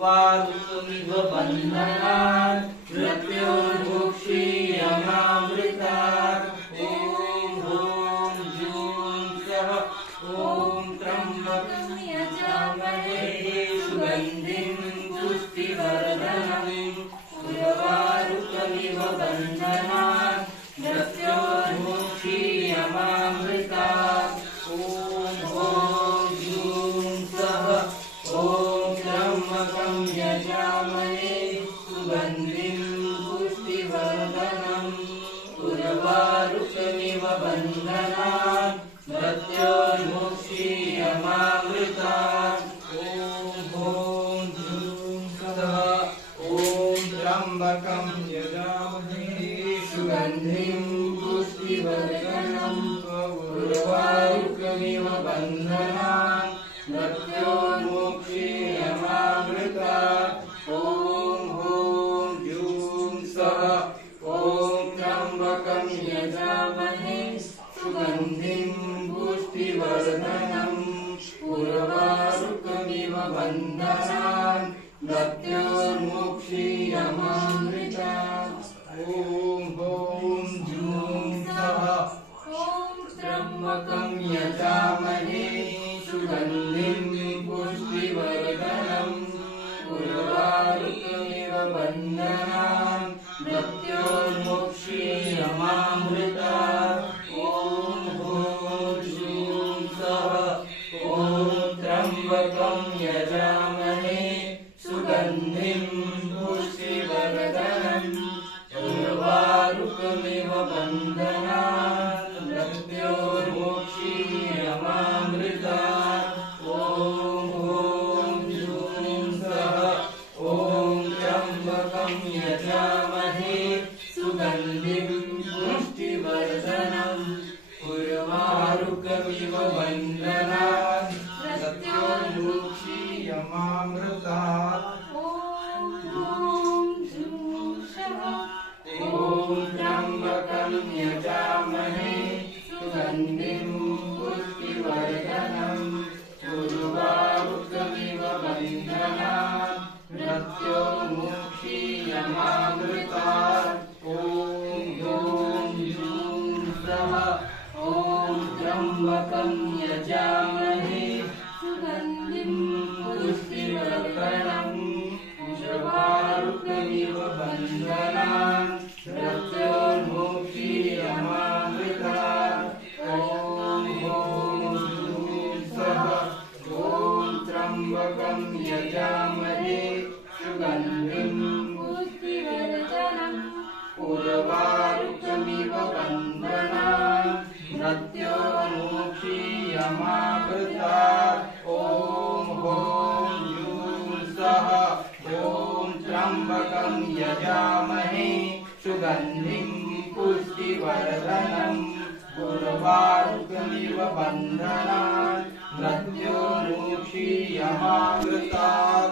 उर्वारुकमिव बन्धनात् मृत्योर्मुक्षीयमामृतात्। ॐ ह्रूं जूं सः ॐ त्र्यम्बकं यजामहे सुगन्धिं पुष्टिवर्धनम्। उर्वारुकमिव बन्धनात् मृत्योर्मुक्षीयमामृतात्। ॐ ह्रूं जूं सः ॐ त्र्यम्बकं यजामहे सुगन्धिं पुष्टिवर्धनम्। उर्वारुकमिव बन्धनात् मृत्योर्मुक्षीयमामृतात्। ॐ ह्रूं जूं सः ॐ त्र्यम्बकं यजामहे सुगन्धिं पुष्टिवर्धनम्। उर्वारुकमिव बन्धनात् मृत्योर्मुक्षीयमामृतात्। ॐ ह्रूं जूं सः ॐ त्र्यम्बकं यजामहे सुगन्धिं पुष्टिवर्धनम्। उर्वारुकमिव बन्धनात् मृत्योर्मुक्षीयमामृतात्। ॐ ह्रूं जूं सः ॐ त्र्यम्बकं यजामहे सुगन्धिं पुष्टिवर्धनम्। उर्वारुकमिव बन्धनात् मृत्योर्मुक्षीयमामृतात्। ॐ ह्रूं जूं सः ॐ त्र्यम्बकं यजामहे सुगन्धिं पुष्टिवर्धनम्। उर्वारुकमिव बन्धनात् मृत्योर्मुक्षीयमामृतात्। ॐ ह्रूं जूं सः ॐ त्र्यम्बकं यजामहे सुगन्धिं पुष्टिवर्धनम्। उर्वारुकमिव बन्धनात् मृत्योर्मुक्षीयमामृतात्। ॐ त्र्यम्बकं यजामहे सुगन्धिं पुष्टिवर्धनम्। उर्वारुकमिव बन्धनात् मृत्योर्मुक्षीयमामृतात्। ॐ ह्रूं जूं सः ॐ त्र्यम्बकं यजामहे सुगन्धिं पुष्टिवर्धनम्। उर्वारुकमिव बन्धनात् मृत्योर्मुक्षीयमामृतात्। ॐ ह्रूं जूं सः ॐ त्र्यम्बकं यजामहे सुगन्धिं पुष्टिवर्धनम्। उर्वारुकमिव बन्धनात् मृत्योर्मुक्षीयमामृतात्। ॐ ह्रूं जूं सः ॐ त्र्यम्बकं यजामहे सुगन्धिं पुष्टिवर्धनम्। उर्वारुकमिव बन्धनात् मृत्योर्मुक्षीयमामृतात्।